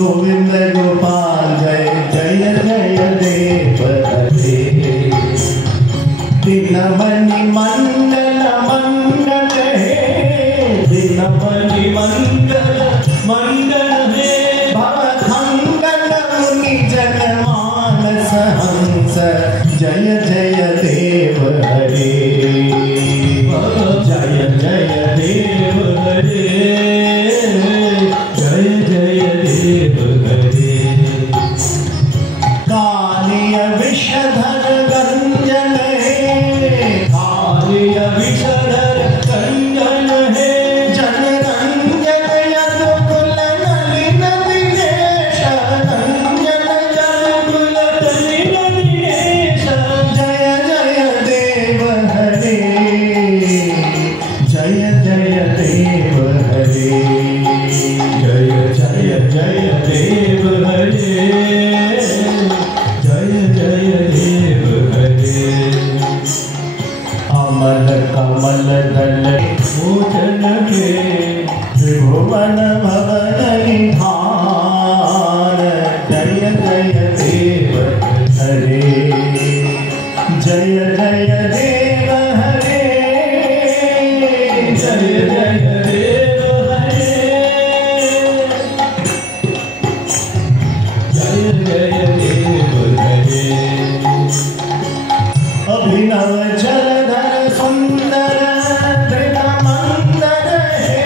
गोविंद गोपाल जय जय जय देव हरे दिनमणि मंगल मंगल हे दिनमणि मंगल मंगल हे भवमंगल मुनि जन मानस हंस जय जय देव हरे जय जय देव हरे जय जय देव हरे कालिय विषधर गंजन हे कालिय विषधर गंजन हे जनरंजन यदुकुल नलिन दिनेश रंजन यदुकुल नलिन दिनेश जय जय देव हरे जय जय देव हरे जय जय जय देव हरे जय जय देव हरे अमल कमल दल भोजन के त्रिभुवन भवन निधान जय जय देव हरे जय जय देव हरे जय जय देव हरे जय जय देव हरे अभिनव जलधर सुंदर धृत मंदर हे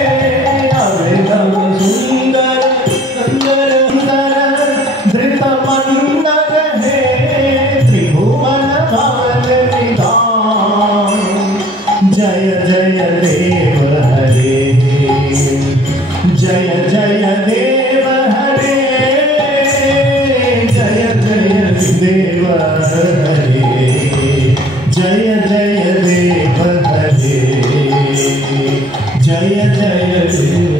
अभिनव सुंदर सुंदर धृत मंदर हे त्रिभुवन भवन निधान जय जय देव हरे जय जय देव हरे जय जय देव हरे जय जय देव हरे जय जय देव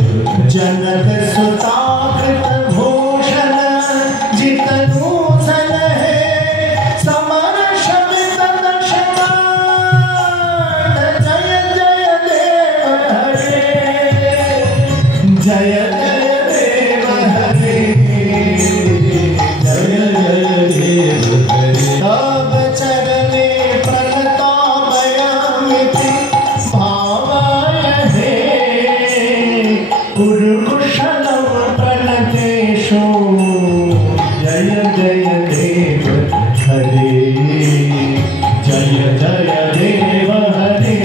जनक सुता कृत भूषण जित नूतन है समर शब्द दर्शन जय जय देव हरे जय जय देव हरे जय जय देव हरे तब चरणे प्रणतामयामिति भावाय हे कुरुकुशलं प्रणतेषु जय जय देव हरे जय जय देव हरे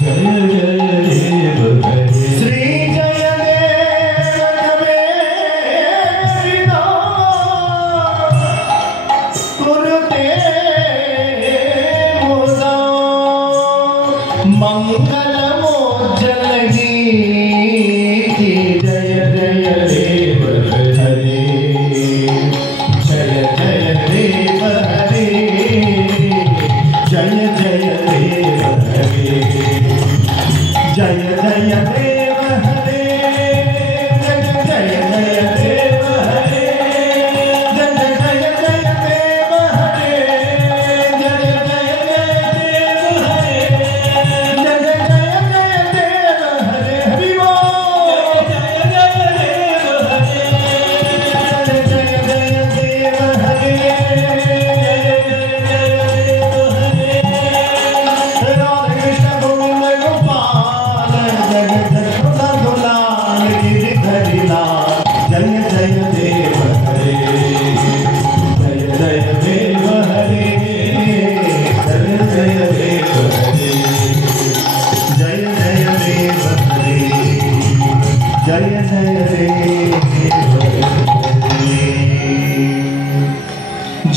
जय जय देव हरे श्री जय देव कबीरा कुरुते मुदा मंगल मोज्जल गीति जय जय देव हरे जय जय देव हरे जय जय देव हरे जय जय देव हरे जय जय देव हरे जय जय देव हरे जय जय देव हरे जय जय देव हरे हरि बोल जय जय देव हरे जय जय देव हरे राधे कृष्ण गोविंद गोपाल जय जशोदा दुलाल गिरिधरी लाल जय जय देव हरे जय जय देव हरे जय जय देव हरे जय जय देव हरे जय जय देव हरे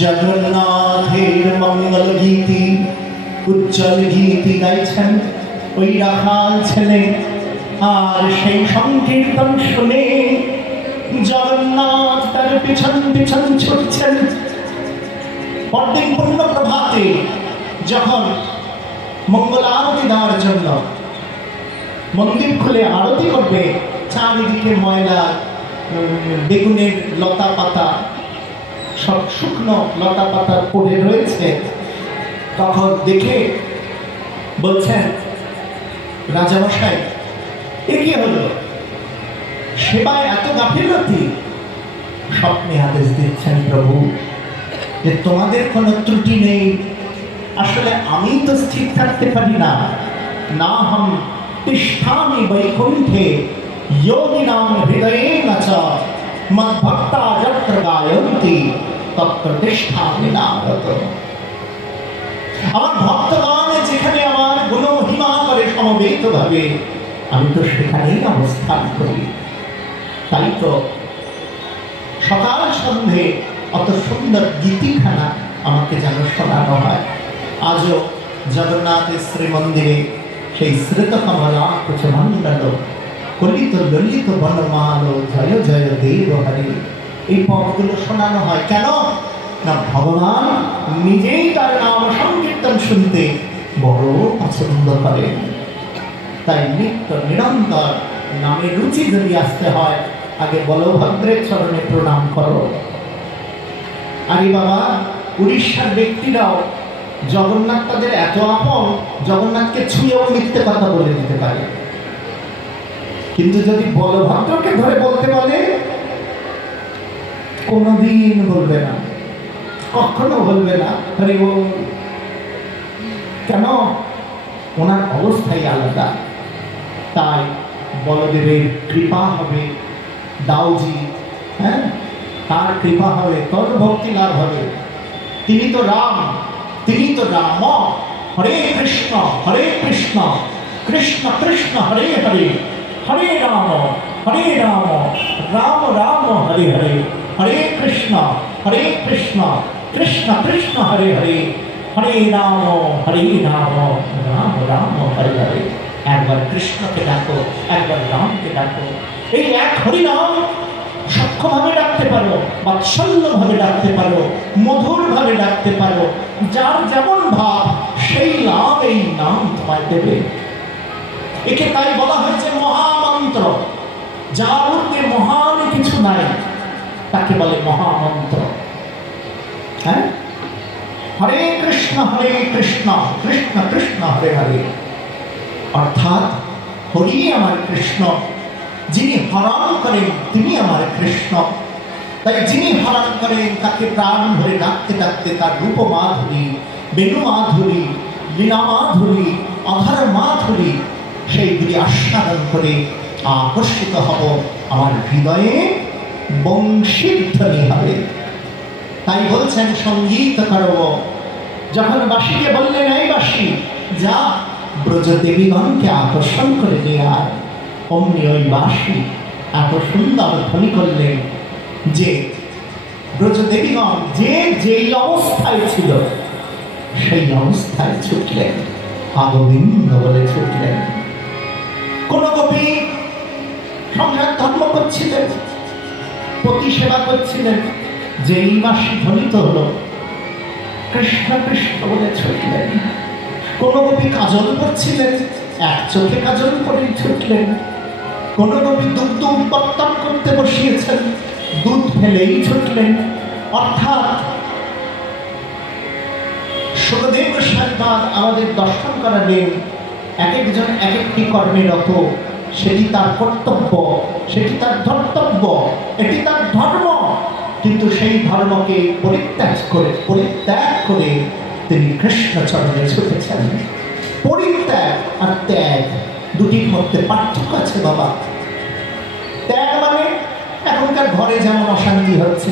जगन्नाथेर मंगल गीति उज्जवल गीति गाইছেন ওই রাখাল ছেলে আর সেই সংকীর্তন শুনে জগন্নাথ তার পিছন পিছন ছুটছেন পরদিন পূর্ণ প্রভাতে যখন মঙ্গল আরতি দেওয়ার জন্য মন্দির খুলে আরতি করবে চারিদিকে ময়লা বেগুনের লতা পাতা সব শুকনো লতা পাতা পড়ে রয়েছে তখন দেখে বলছেন রাজামশাই এ কি হলো সেবায় এত গাফিলতি। স্বপ্নে আদেশ দিচ্ছেন প্রভু যে তোমাদের কোনো ত্রুটি নেই। আসলে আমি তো স্থির থাকতে পারি না। না হম তিষ্ঠামি বৈকুণ্ঠে যোগিনাং হৃদয়েন চ মদ্ভক্তা যত্র গায়ন্তি তত্র তিষ্ঠামি নারদ। আমার ভক্তগণ যেখানে আমার গুণমহিমা করে সমবেত ভাবে, আমি তো সেখানেই অবস্থান করি। তাই তো সকাল সন্ধে অত সুন্দর গীতিখানা আমাকে যেন শোনানো হয়। আজও জগন্নাথের শ্রীমন্দিরে সেই শ্রীত কমলা কুচমণ্ডল কলিত ললিত বনমাল জয় জয় দেব হরি, এই পদগুলো শোনানো হয়। কেন না ভগবান নিজেই তার নাম সংকীর্তন শুনতে বড় পছন্দ করেন। তাই নিত্য নিরন্তর নামে রুচি যদি আসতে হয়, আগে বলভদ্রের চরণে প্রণাম করো। আরে বাবা, উড়িষ্যার ব্যক্তিরাও জগন্নাথ তাদের এত আপন, জগন্নাথকে ছুঁয়েও মিথ্যে কথা বলে দিতে পারে। কিন্তু যদি বলভদ্রকে ধরে বলতে বলে, কোনোদিন বলবে না, কখনো বলবে না হরি বল। কেন? ওনার অবস্থাই আলাদা। তাই বলদেবের কৃপা হবে, দাউজি, হ্যাঁ, তার কৃপা হবে, তোর ভক্তি লাভ হবে। তিনি তো রাম, তিনি তো রাম। হরে কৃষ্ণ কৃষ্ণ কৃষ্ণ হরে হরে, হরে রাম রাম রাম হরে হরে, হরে কৃষ্ণ কৃষ্ণ কৃষ্ণ হরে হরে, হরে রাম রাম রাম হরে হরে। একবার কৃষ্ণকে ডাকো, একবার রামকে ডাকো। এই এক হরিনাম সক্ষমভাবে ডাকতে পারো, বাৎসল্যভাবে ডাকতে পারো, মধুরভাবে ডাকতে পারো। যার যেমন ভাব সেই নাম, এই নাম তোমায় দেবে। একে তাই বলা হয়েছে মহামন্ত্র। যার মধ্যে মহান কিছু নাই তাকে বলে মহামন্ত্র। হ্যাঁ, হরে কৃষ্ণ কৃষ্ণ কৃষ্ণ হরে হরে, অর্থাৎ হরি আমার কৃষ্ণ, যিনি হরণ করেন তিনি আমার কৃষ্ণ। তাই যিনি হরণ করেন তাকে প্রাণ ভরে ডাকতে ডাকতে তার রূপ মাধুরী, বেণু মাধুরী, লীলা মাধুরী, অধর মাধুরী সেইগুলি আস্বাদন করে আকর্ষিত হব, আমার হৃদয়ে বংশীধ্বনি হবে। তাই বলছেন সঙ্গীত করব। যখন বাসীকে বললেন, এই বাসী যা ব্রজদেবীগণকে আকর্ষণ করে নিয়ে আয়, অমনি ওই বাসী এত সুন্দর ধ্বনি করলেন যে ব্রজদেবীগণ যে যেই অবস্থায় ছিল সেই অবস্থায় ছুটলেন, আগোবিন্দ বলে ছুটলেন। কোন গোপী সংসার ধর্ম করছিলেন, পতি সেবা করছিলেন, যেই বাসী ধ্বনিত হলো কৃষ্ণ কৃষ্ণ বলে ছুটলেন। কোন গোপী কাজল করছিলেন, এক চোখে কাজল করে ছুটলেন। কোন গোপী দুগ্ধ উৎপত্তন করতে বসিয়েছেন, দুধ ফেলেই ছুটলেন। অর্থাৎ সুখদেব গোস্বামী আমাদের দর্শন করালেন, এক একজন এক একটি কর্মে রত, সেটি তার কর্তব্য, সেটি তার ধর্তব্য, এটি তার ধর্ম। কিন্তু সেই ধর্মকে পরিত্যাগ করে তিনি কৃষ্ণ চরণে ছুটেছেন। পরিত্যাগ আর ত্যাগ দুটির মধ্যে পার্থক্য আছে বাবা। ত্যাগ মানে এখনকার ঘরে যেমন অশান্তি হচ্ছে,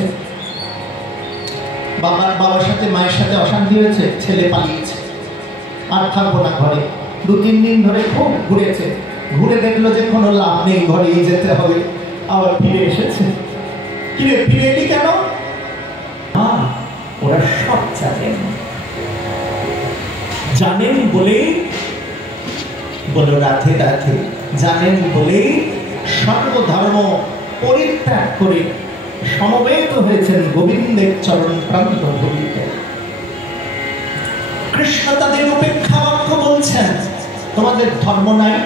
বাবার সাথে মায়ের সাথে অশান্তি হয়েছে, ছেলে পালিয়েছে, আর থাকবো না ঘরে। 2-3 দিন ধরে খুব ঘুরেছে, ঘুরে দেখলো যে কোনো লাভ নেই, ঘরেই যেতে হবে, আবার ফিরে এসেছে। কিরে ফিরে এলি কেন? ওরা সব জানেন বলে, বলো রাধে রাধে, জানেন বলে সর্বধর্ম পরিত্যাগ করে সমবেত হয়েছেন গোবিন্দের চরণ প্রান্ত ভূমিতে। কৃষ্ণ তাদের উপেক্ষা বাক্য বলছেন, তোমাদের ধর্ম নাই,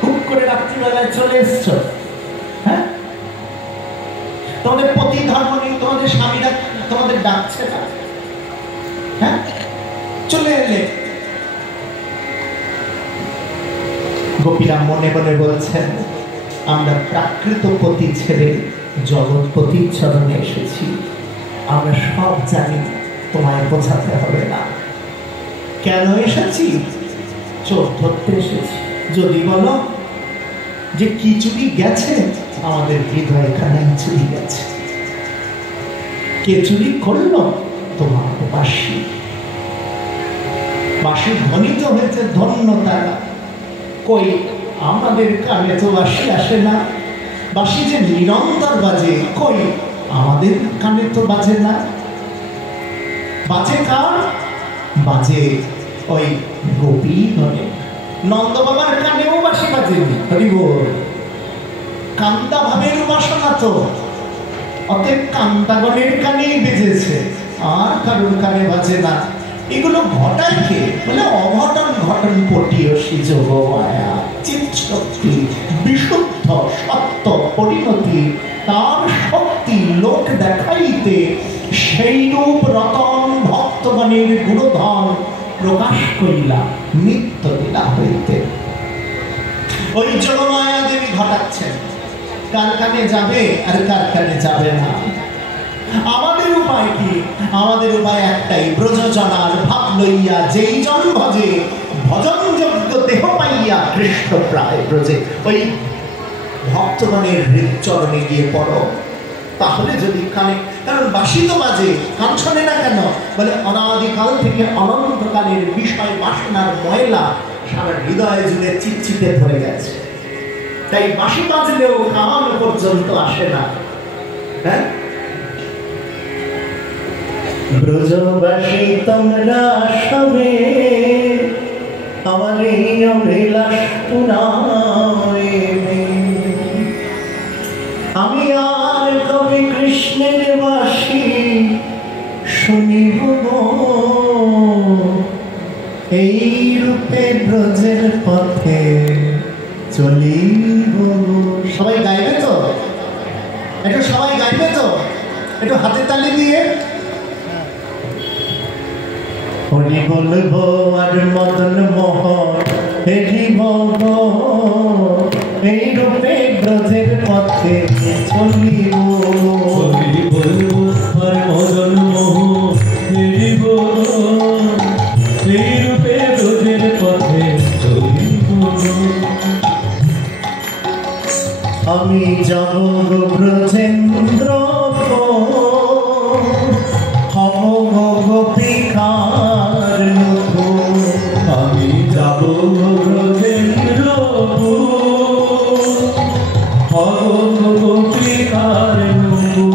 হুক করে রাত্রিবেলায় চলে এসছ, হ্যাঁ, তোমাদের পতি ধর্ম নেই, তোমাদের স্বামীরা তোমাদের ডাকছে না, হ্যাঁ, চলে এলে। গোপীরা মনে মনে বলছেন, আমরা প্রাকৃতপতি ছেড়ে জগৎপতির চরণে এসেছি। আমরা সব জানি, তোমায় বোঝাতে হবে না। কেন এসেছি? চোর ধরতে এসেছি। যদি বলো যে কি চুরি গেছে, আমাদের হৃদয় এখানে চুরি গেছে। কে চুরি করলো? তোমার বাঁশি। বাঁশি ধ্বনিত হয়েছে ধন্য তারা। কই আমাদের কানে তো বাঁশি আসে না। বাঁশি যে নিরন্তর বাজে, কই আমাদের কানে তো বাজে না। বাজে কার? বাজে ওই গোপী ধনে। নন্দ বাবার কানেও বাঁশি বাজেনি। হরি বল। কান্দা ভাবের বাসনা তো, অতএব কান্দাগণের কানেই বেজেছে, আর কারোর কানে বাজে না। এগুলো ঘটায় কে? বলে অঘটন ঘটন পটীয়সী যোগ মায়া চিৎশক্তি বিশুদ্ধ সত্য পরিণতি, তার শক্তি লোক দেখাইতে সেই রূপ রতন ভক্তগণের গুণধন প্রকাশ করিলা নিত্য লীলা হইতে। ওই যোগমায়া দেবী ঘটাচ্ছেন, কার কানে যাবে আর কার কানে যাবে না। আমাদের উপায় কি? আমাদের উপায় একটাই, ব্রজজনার ভাব লইয়া যেই জন ভজে, ভজন যোগ্য দেহ পাইয়া কৃষ্ণ প্রায় ব্রজে। ওই ভক্তগণের হৃদচরণে গিয়ে পড়ো। তাহলে যদি কানে, কারণ বাঁশি তো বাজে, কান শোনে না কেন? বলে অনাদিকাল থেকে অনন্তকালের বিষয় বাসনার ময়লা সারা হৃদয় জুড়ে চিটচিটে ধরে গেছে। তাই বাঁশি বাজলেও কান পর্যন্ত আসে না। হ্যাঁ, ব্রজবাসী তোমরা সবে আমার এই অভিলাষ পুরাইবে। আমি আর কবি কৃষ্ণের বাঁশি শুনিব, এই রূপে ব্রজের পথে চলিব। সবাই গাইবে তো? একটু সবাই গাইবে তো? একটু হাতে তালি দিয়ে হরি বলবো আর মদন মোহন হেরিব, এই রূপে ব্রজের পথে চলিব। হরি বলবো আর মদন মোহন হেরিব, এই রূপে ব্রজের পথে চলিব। আমি যাব ব্রজেন্দ্র গোপিকার মতো, আমি যাব ব্রজেন্দ্র গোপিকার মতো।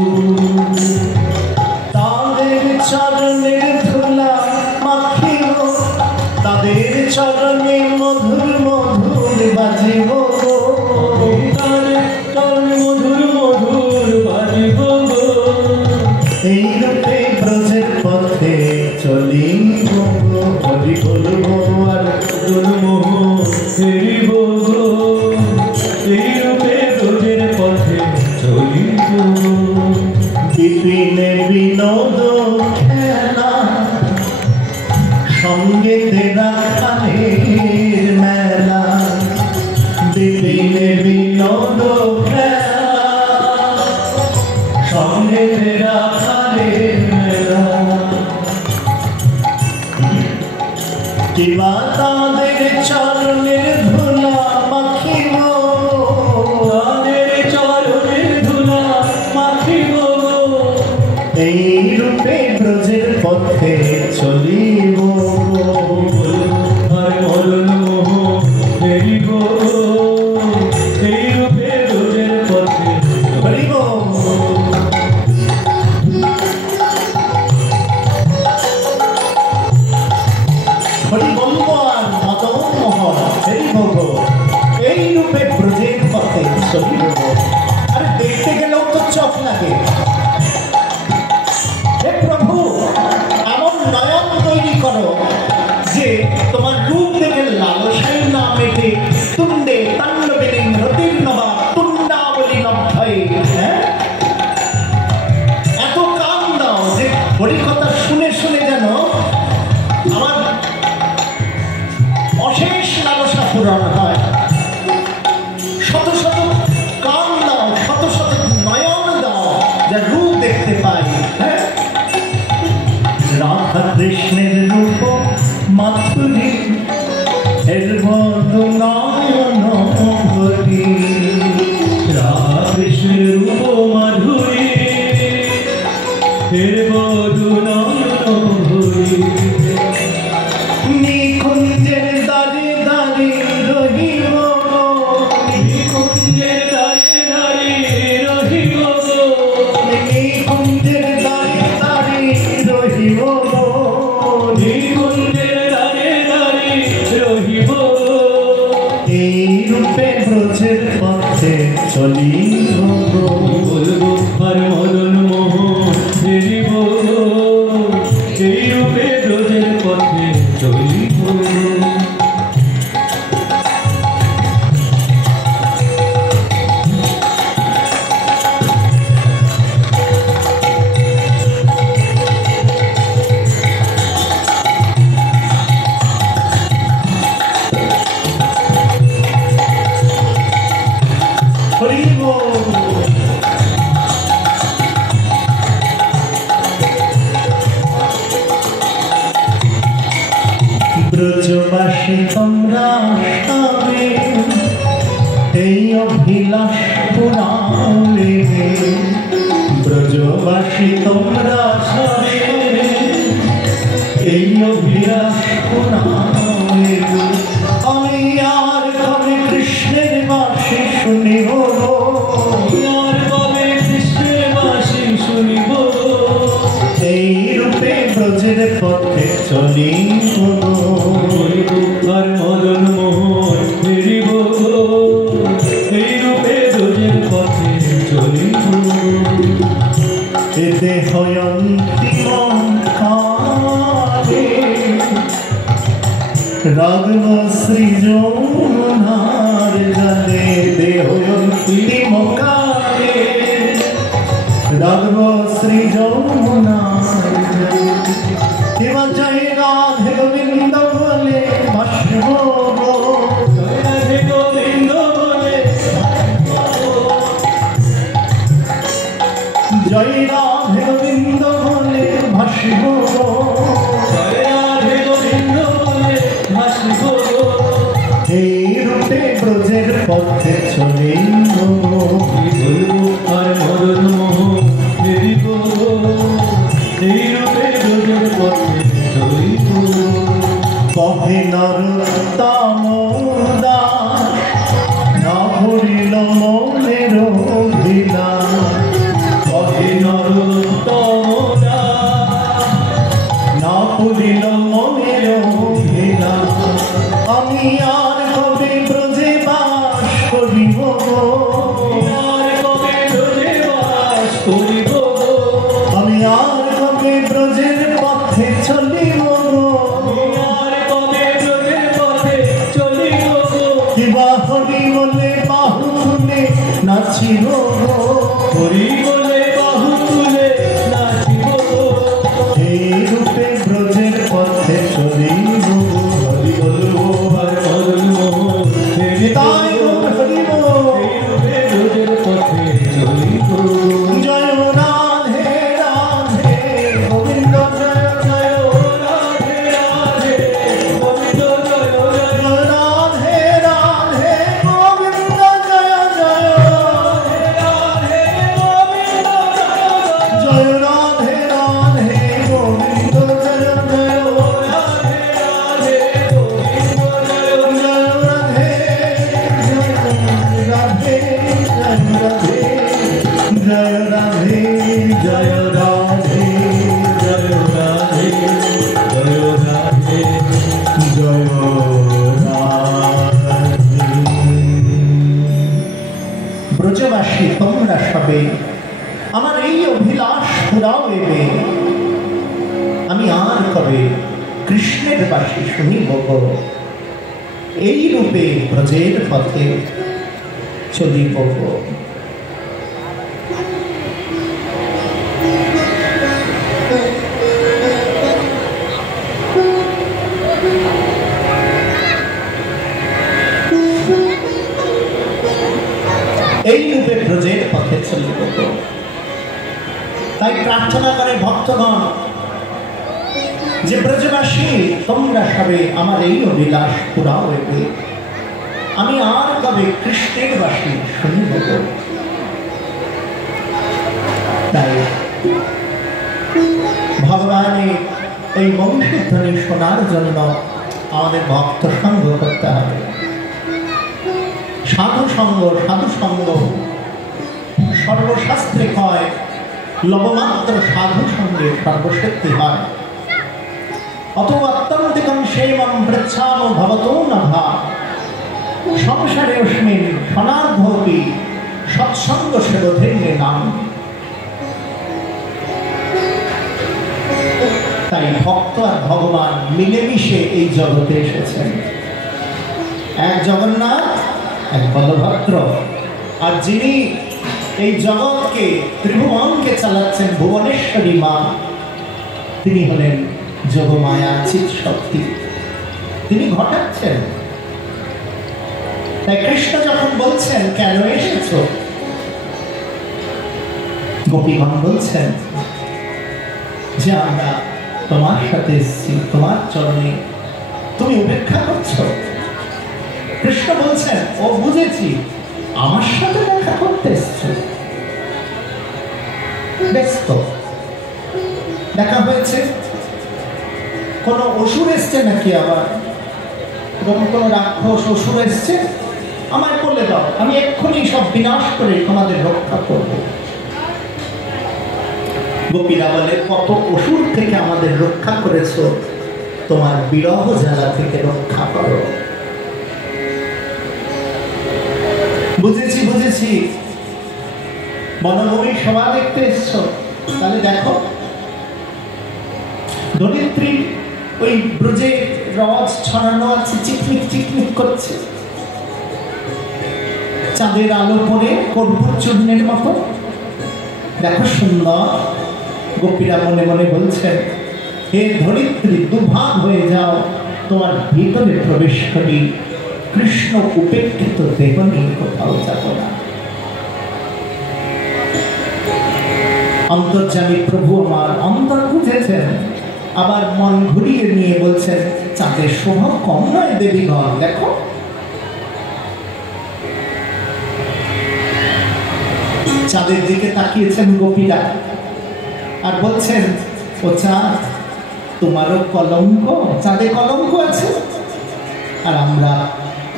তাদের চরণের ধুলা মাখিব, তাদের চরণে মধুর মধুর বাজিব, তাদের চরণে মধুর মধুর বাজিব। এই রূপে ব্রজের পথে চলিব। হরি বলবো আর মদন হেরিব, এই রূপে ব্রজের পথে চলিব। বিপিনে বিনোদ খেলা, সঙ্গে তেরা খানের মেলা। বিপিনে বিনোদ খেলা, সঙ্গে তেরা খানের মেলা। কিবা তাদের চরণের ধুলা মাখিব, তাদের চরণের ধুলা মাখিব। এই রূপে ব্রজের পথে চলিব। আর মদন মোহন হেরিব, এই রূপে ব্রজের পথে চলিব। হরি বলবো আর মদন মোহন হেরিব, এই রূপে ব্রজের পথে চলিব। আরে দেখতে গেলেও তো চোখ লাগে। হে প্রভু, এমন নয়ন তৈরি করো যে তোমার রূপ দেখে লালসাই না মেটে। তুণ্ডে তাণ্ডবেন রতির নবা তুণ্ডাবলী নভ্যয়ে। হ্যাঁ, এত কান দাও যে হরিকথা শুনে শুনে যেন আমার অশেষ লালসা পূরণ হয়। শত শত চলি বলবো আর মদন মোহন ফিরিব এই রূপে ব্রজের পথে চলিব ব্রজবাসী তোমরা সবে এই অভিলাষ পুরাণে ব্রজবাসী তোমরা সবে এই অভিলাষ পুরাণে আমি আর কবে কৃষ্ণের বাসী শুনিব আর কবে কৃষ্ণের বাসি শুনিব এই রূপে ব্রজের পথে চলিব আর মদন মোহন ফিরিব এই রূপে ব্রজের পথে চলিব এতে হয়ন্তিম কালে রাগব সৃজনার জানে দেহয়ন্তিম কালে রাগব সৃজনার এবার জয় রাধে গোবিন্দ বলে ভাসব রাধে গোবিন্দ বলে জয় রাধে গোবিন্দ বলে ভাসব রাধে গোবিন্দ বলে ভাসব এই রূপে ব্রজের পথে চলিব আর মদন মোহন ফিরিব এই রূপে ব্রজের পথে চলিব কহে নরোত্তম দাস না ভরিল মনের অভিলাষ কহে নরোত্তম দাস না ভরিল মনের অভিলাষ আমি আর কবে ব্রজে বাস করিব আর কবে ব্রজে বাস করিব আমি আর কবে ব্রজের পথে চলিব আর কবে ব্রজের পথে চলিব কিবা হরি বলে বাহু তুলে নাচিব হরি বলে বাহু তুলে নাচিব এই রূপে ব্রজের পথে চলিব হরি বলবো আর মদন মোহন ফিরিব তাই হরিব এই রূপে ব্রজের পথে চলিব জয় রাধে রাধে গোবিন্দ জয় জয় রাধে রাধে গোবিন্দ জয় জয় রাধে রাধে গোবিন্দ জয় জয় রাধে গোবিন্দ জয় জয় রাধে রাধে গোবিন্দ জয় জয় রাধে রাধে গোবিন্দ জয় জয় রাধে জয় রাধে জয় রাধে জয় রাধে জয় রাধে ব্রজবাসী তোমরা সবে আমার এই অভিলাষ পুরাও এবে আমি আর কবে কৃষ্ণের বাসী শুনিব এই রূপে ব্রজের পথে চলিব এই রূপে ব্রজের পথে চলিব তাই প্রার্থনা করে ভক্তগণ যে ব্রজবাসী তোমরা সবে আমার এই অভিলাষ পুরাও এবে আমি আর কবে কৃষ্ণের বাসী শুনিব তাই ভগবানের এই বংশীধ্বনি শোনার জন্য আমাদের ভক্ত সঙ্গ করতে হবে সাধু সঙ্গ সর্বশাস্ত্রে কয় লবমাত্র সাধু সঙ্গে সর্বশক্তি হয় অত অত্যন্তিকং সেবম পৃচ্ছামো ভবতো নভা সংসারে অস্মিন সনার্ধপি সৎসঙ্গ সেবধে নাম। তাই ভক্ত আর ভগবান মিলেমিশে এই জগতে এসেছেন। এক জগন্নাথ, এক বলভদ্র, আর যিনি এই জগৎকে ত্রিভুবনকে চালাচ্ছেন ভুবনেশ্বরী মা, তিনি হলেন যোগমায়া চিৎ শক্তি, তিনি ঘটাচ্ছেন। তাই কৃষ্ণ যখন বলছেন কেন এসেছ, গোপীগণ বলছেন যে আমরা তোমার সাথে এসেছি, তোমার চরণে, তুমি উপেক্ষা করছো। কৃষ্ণ বলছেন ও বুঝেছি, আমার সাথে দেখা করতে এসছো। ব্যস্ত দেখা হয়েছে, কোন অসুর এসছে নাকি, আবার কোন রাক্ষস অসুর এসছে, আমায় বলে দাও, আমি এক্ষুনি সব বিনাশ করে তোমাদের রক্ষা করব। গোপীরা বলে কত অসুর থেকে আমাদের রক্ষা করেছো, তোমার বিরহ জ্বালা থেকে রক্ষা করো। বুঝেছি বুঝেছি, বনভূমির সভা দেখতে এসছো, তাহলে দেখো ধরিত্রী ওই ব্রজে রজ ছড়ানো আছে, চিকমিক চিকমিক করছে, চাঁদের আলো পরে কর্পূর চূর্ণের মতো, দেখো সুন্দর। গোপীরা মনে মনে বলছেন হে ধরিত্রী, দুভাগ হয়ে যাও, তোমার ভিতরে প্রবেশ করি, কৃষ্ণ উপেক্ষিত দেহ নিয়ে কোথাও যাব না। অন্তর্যামী প্রভু আমার অন্তর বুঝেছেন, আবার মন ঘুরিয়ে নিয়ে বলছেন চাঁদের শোভা কম নয় দেবীগণ, দেখো চাঁদের দিকে তাকিয়েছেন গোপীরা আর বলছেন ও চাঁদ, তোমারও কলঙ্ক, চাঁদে কলঙ্ক আছে, আর আমরা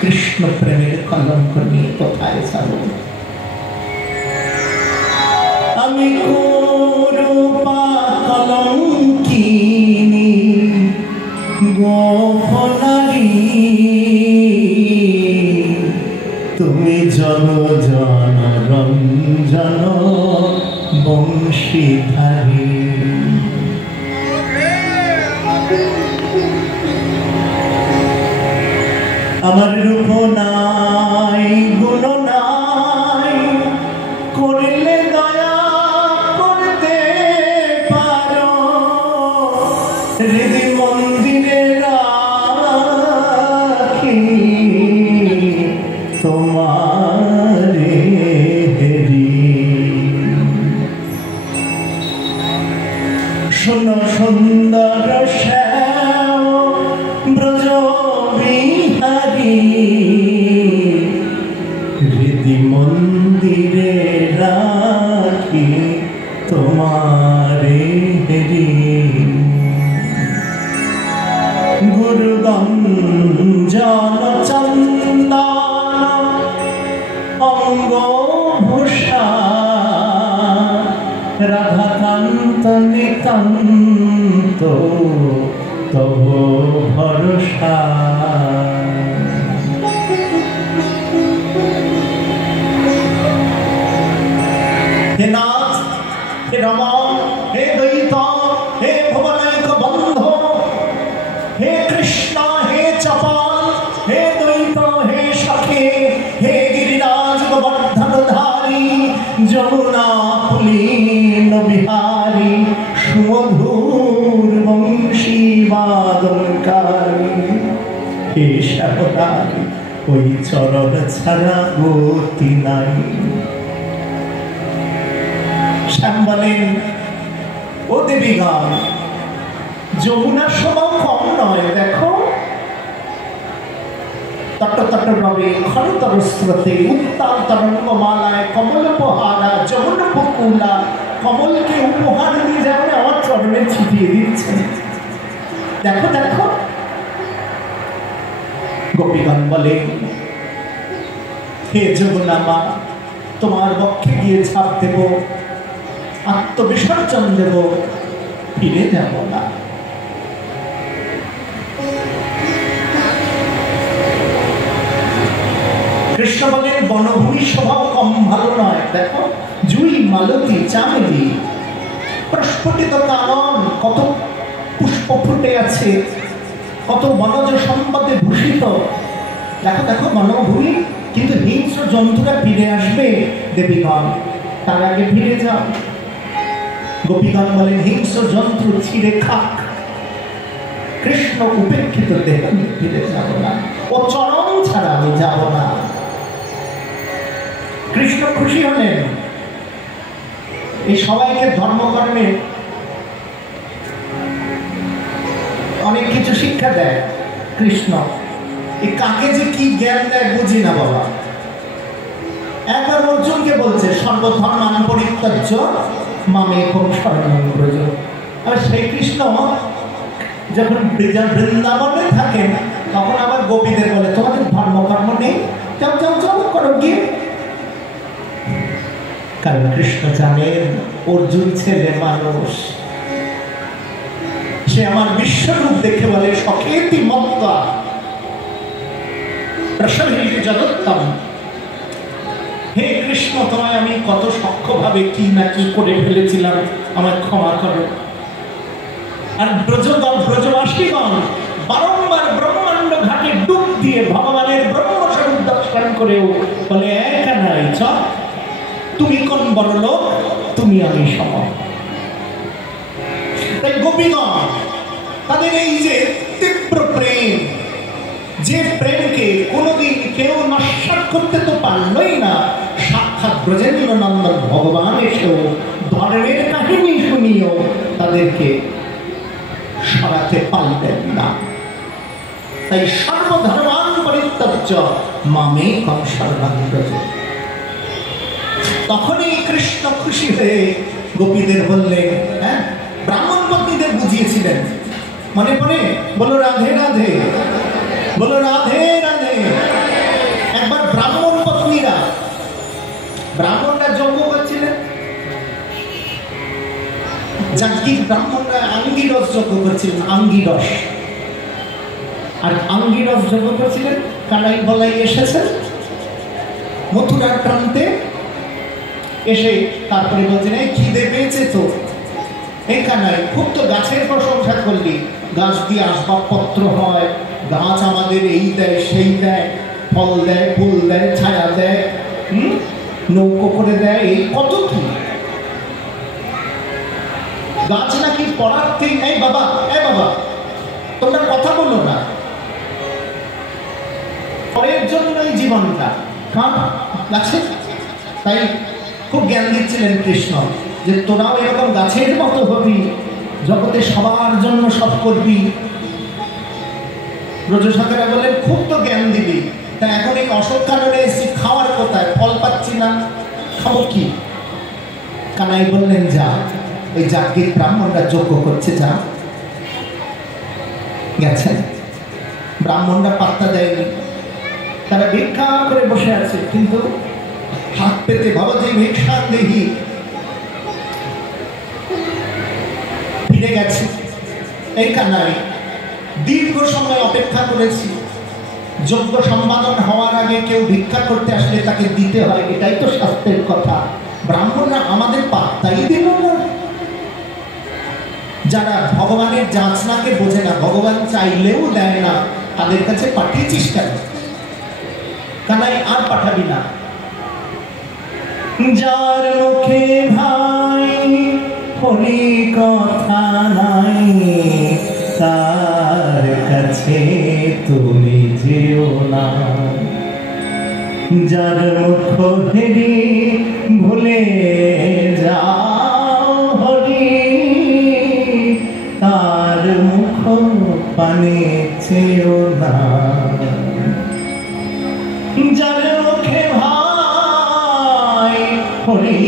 কৃষ্ণ প্রেমের কলঙ্ক নিয়ে কোথায় যাব। আমি করূপা কলঙ্কিনী গোপনারী, তুমি জন জন রঞ্জন বংশীধারী। আমার রূপ নাই, গুণ নাই, করলে দয়া করতে পারো, হৃদি মন্দিরে রাখি তোমারে হেরি। শোনো সুন্দর শ্যাম ব্রজ বিহারী, হৃদি মন্দিরে রাখি তোমারে হেরি। গুরুগঞ্জন চন্দন অঙ্গ ভূষা, রাধাকান্ত নিতান্ত তব ভরসা। হে নাথ, হে রমণ, হে দ্বৈত, হে ভুবনৈক বন্ধ, হে কৃষ্ণ, হে চপল, হে দ্বৈত, হে সখে, হে গিরিরাজ গোবর্ধনধারী, যমুনা পুলীন বিহারী, সুমধুর বংশী বাদনকারী, হে শ্যামলারী, ওই চরণ ছাড়া গতি নাই। শ্যাম বলেন ও দেবীগণ, যমুনার সমান কম নয়, দেখো তট তট রবে খরতর স্রোতে, উত্তাল তরঙ্গমালায় কমলোপহারা যমুনোপকূলা, কমলকে উপহার দিয়ে যেমন আমার চরণে ছিটিয়ে দিচ্ছে, দেখো দেখো। গোপীগণ বলে হে যমুনা মা, তোমার বক্ষে গিয়ে ছাপ দেব, আত্মবিসর্জন দেব, ফিরে যাব না। কৃষ্ণ বলেন বনভূমির স্বভাব কম ভালো নয়। দেখো জুই মালতী চামেলি প্রস্ফুটিত কানন, কত পুষ্প ফুটে আছে, কত বনজ সম্পদে ভূষিত। দেখো দেখো বনভূমি, কিন্তু হিংস্র জন্তুরা ফিরে আসবে দেবীগণ, তার আগে ফিরে যাও। গোপীগণ বলেন হিংস্র জন্তু ছিঁড়ে খাক, কৃষ্ণ উপেক্ষিত দেহ ফিরে যাব না, ও চরণ ছাড়া আমি যাব না। কৃষ্ণ খুশি হলেন। এই সবাইকে ধর্মকর্মে অনেক কিছু শিক্ষা দেয় কৃষ্ণ। এই কাকে যে কি জ্ঞান দেয় বুঝি না বাবা। একবার অর্জুনকে বলছে সর্বধর্মান পরিত্যাজ্য মামেকং শরণং ব্রজ। আর সেই কৃষ্ণ যখন বৃন্দাবনে থাকেন তখন আবার গোপীদের বলে তোমাদের ধর্মকর্ম নেই, যাও যাও যাও করো গিয়ে। কারণ কৃষ্ণ জানেন অর্জুন ছেলে মানুষ, সে আমার বিশ্বরূপ দেখে বলে সখেতি মত্তা প্রসন্নিত জগত্তম। হে কৃষ্ণ, তোমায় আমি কত সক্ষভাবে কি না কি করে ফেলেছিলাম, আমার ক্ষমা করো। আর ব্রজবাসীগণ বারংবার ব্রহ্মাণ্ড ঘাটে ডুব দিয়ে ভগবানের ব্রহ্মস্বরূপ দর্শন করেও বলে একা নাই চ, তুমি কোন বড় লোক, তুমি আমি সম। তাই গোপীগণ তাদের এই যে তীব্র প্রেম, যে প্রেমকে কোনোদিন কেউ নস্বাত করতে তো পারলই না, সাক্ষাৎ ব্রজেন্দ্র নন্দন ভগবান এসেও ধর্মের কাহিনী শুনিয়েও তাদেরকে সরাতে পারলেন না। তাই সর্বধর্মান পরিত্যাজ্য মামেকং শরণং ব্রজ। তখনই কৃষ্ণ খুশি হয়ে গোপীদের বললেন, হ্যাঁ ব্রাহ্মণ পত্নীদের বুঝিয়েছিলেন, মনে পড়ে? বলো রাধে রাধে, বলো রাধে রাধে। একবার ব্রাহ্মণ পত্নীরা, ব্রাহ্মণরা যজ্ঞ করছিলেন, যাজ্ঞিক ব্রাহ্মণরা আঙ্গিরস যজ্ঞ করছিলেন, আঙ্গিরস। আর আঙ্গিরস যজ্ঞ করছিলেন, কানাই বলাই এসেছেন মথুরার প্রান্তে এসে, তারপরে বলছেন এই খিদে পেয়েছে তো, এই কানাই খুব তো গাছের প্রশংসা করলি, গাছ দিয়ে আসবাবপত্র হয়, গাছ আমাদের এই দেয় সেই দেয়, ফল দেয়, ফুল দেয়, ছায়া দেয়, নৌকো করে দেয়, এই কত কি গাছ নাকি পড়ার্থে। এই বাবা, এই বাবা, তোমরা কথা বলো না, পরের জন্যই জীবনটা কার গাছে। তাই খুব জ্ঞান দিচ্ছিলেন কৃষ্ণ যে তোরাও এরকম গাছের মতো হবি, জগতে সবার জন্য সব করবি। ব্রজসাগরা বললেন খুব তো জ্ঞান দিবি, তা এখন এই অশোক কারণে এসেছি, খাওয়ার কোথায়, ফল পাচ্ছি না, খাবো কি? কানাই বললেন যা, ওই যাজ্ঞিক ব্রাহ্মণরা যজ্ঞ করছে, যা। গেছেন, ব্রাহ্মণরা পাত্তা দেয়নি, তারা ভিক্ষা করে বসে আছে, কিন্তু হাত পেতে ভাবো যে ভিক্ষা দেহি ফিরে গেছে। এই কানাই দীর্ঘ সময় অপেক্ষা করেছি, যজ্ঞ সম্পাদন হওয়ার আগে কেউ ভিক্ষা করতে আসলে তাকে দিতে হয়, এটাই তো শাস্ত্রের কথা। ব্রাহ্মণরা আমাদের পাত্তাই দিল না। যারা ভগবানের যাচনাকে বোঝে না, ভগবান চাইলেও দেয় না, তাদের কাছে পাঠিয়েছিস কেন? কানাই আর পাঠাবি না। যার মুখে ভাই হরি কথা নাই, তার কাছে তুমি যেও না। যার মুখ হেরি ভুলে যাও হরি, তার মুখ পানে চেও না। যার মুখে ভাই হরি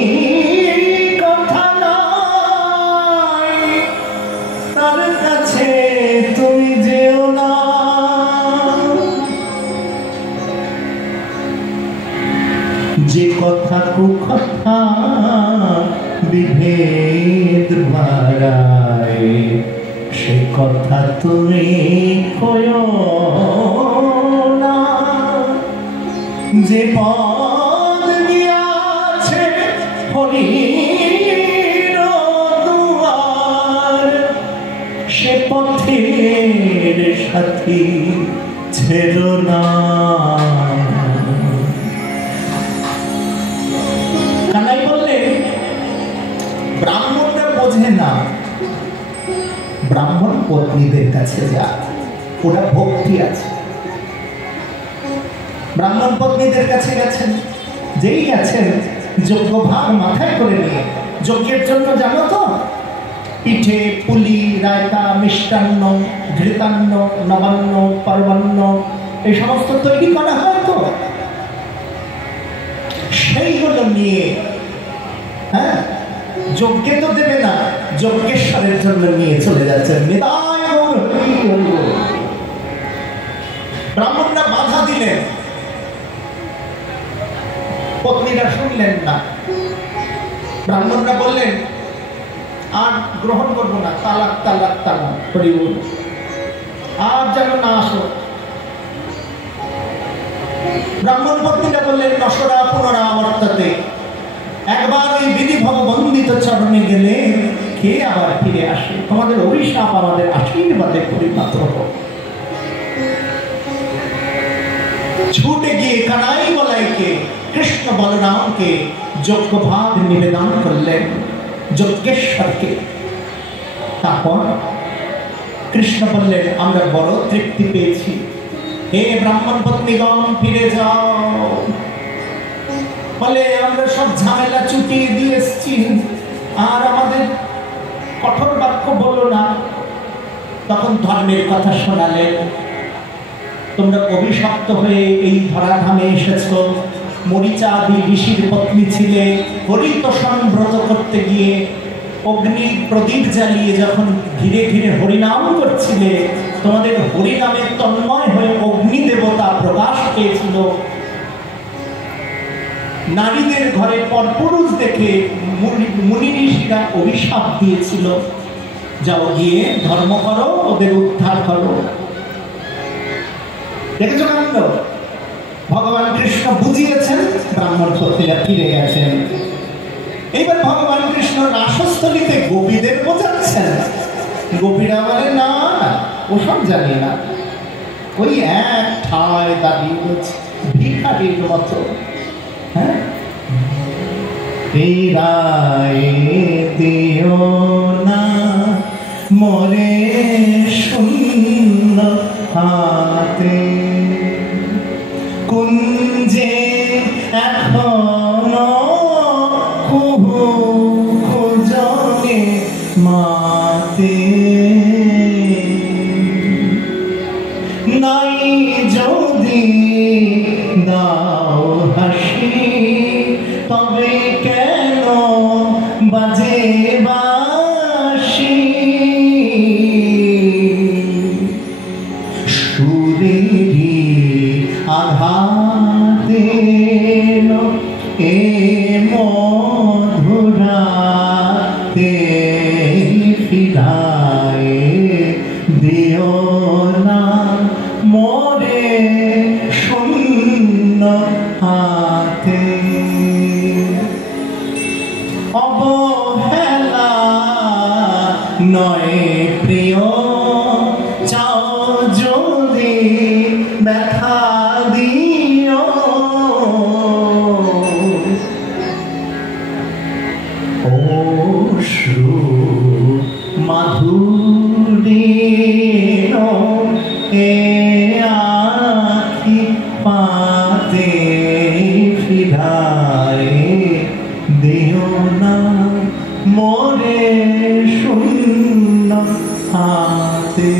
কথা নাই, তার কাছে তুমি যেও না। যে কথা কুকথা বিভেদ বাড়ায়, সে কথা তুমি কয়ো না। যে পদ গিয়াছে হরির দুয়ার, সে পথের সাথী ছেড়ো না। কানাই বললেন ব্রাহ্মণরা বোঝে না, ব্রাহ্মণ পত্নীদের কাছে যা, ওরা ভক্তি আছে। ব্রাহ্মণ পত্নীদের কাছে গেছেন, যেই গেছেন যজ্ঞ ভাগ মাথায় করে নিয়ে, যজ্ঞের জন্য জানো তো পিঠে পুলি রায়তা মিষ্টান্ন ঘৃতান্ন নবান্ন পরমান্ন এই সমস্ত তৈরি করা হয় তো, সেইগুলো নিয়ে হ্যাঁ যজ্ঞে তো দেবে না, যজ্ঞেশ্বরের জন্য নিয়ে চলে যাচ্ছেন। ব্রাহ্মণরা বাধা দিলেন, পত্নীরা শুনলেন না। ব্রাহ্মণরা বললেন আর গ্রহণ করবো না, তালাক তালাক তালাক, হরিবল, আর যেন না আসো। ব্রাহ্মণ পত্নীরা বললেন নশরা পুনরাবর্ততে, একবার ওই বিধিভব বন্দিত চরণে গেলে কে আবার ফিরে আসে, তোমাদের অভিশাপ আমাদের আশীর্বাদে পরিণত হোক। ছুটে গিয়ে কানাই বলাইকে কৃষ্ণ বলরামকে যজ্ঞ ভাগ নিবেদন করলেন যজ্ঞেশ্বরকে। তারপর কৃষ্ণ বললেন আমরা বড় তৃপ্তি পেয়েছি, হে ব্রাহ্মণ পত্নীগণ ফিরে যাও। বলে আমরা সব ঝামেলা চুটিয়ে দিয়ে এসছি, আর আমাদের কঠোর বাক্য বলো না। তখন ধর্মের কথা শোনালেন, তোমরা অভিশপ্ত হয়ে এই ধরাধামে এসেছ, মরিচাদি ঋষির পত্নী ছিলে, হরিতোষণ ব্রত করতে গিয়ে অগ্নি প্রদীপ জ্বালিয়ে যখন ধীরে ধীরে হরিনাম করছিলে, তোমাদের হরিনামে তন্ময় হয়ে অগ্নি দেবতা প্রকাশ পেয়েছিল। নারীদের ঘরে পরপুরুষ দেখে মুনি ঋষিরা অভিশাপ দিয়েছিল, যাও গিয়ে ধর্ম করো, ওদের উদ্ধার করো। দেখেছো কাণ্ড? ভগবান কৃষ্ণ বুঝিয়েছেন, ব্রাহ্মণ পত্নীরা ফিরে গেছেন। এইবার ভগবান কৃষ্ণ রাসস্থলীতে গোপীদের বোঝাচ্ছেন। গোপীরা বলে না ওসব জানি না, ওই এক ঠায় দাঁড়িয়ে বলছে ভিখারির মতো। হ্যাঁ, এই রায় দিও না মরে শূন্য হাতে, কুঞ্জে এখনো কুহু কুজনে মাতে, নাই যদি দাও হাসি তবে কেন বাজে বাঁশি, সুরেরি আঘাতে এ মধুরাতে ফিরায় দিও না মোরে শূন্য হাতে। অবহেলা নয় প্রিয়, চাও যদি ব্যথা দিও, অশ্রু মাধুরীর এ আখি পাতে ফিরায় দিও না মোরে শূন্য হাতে।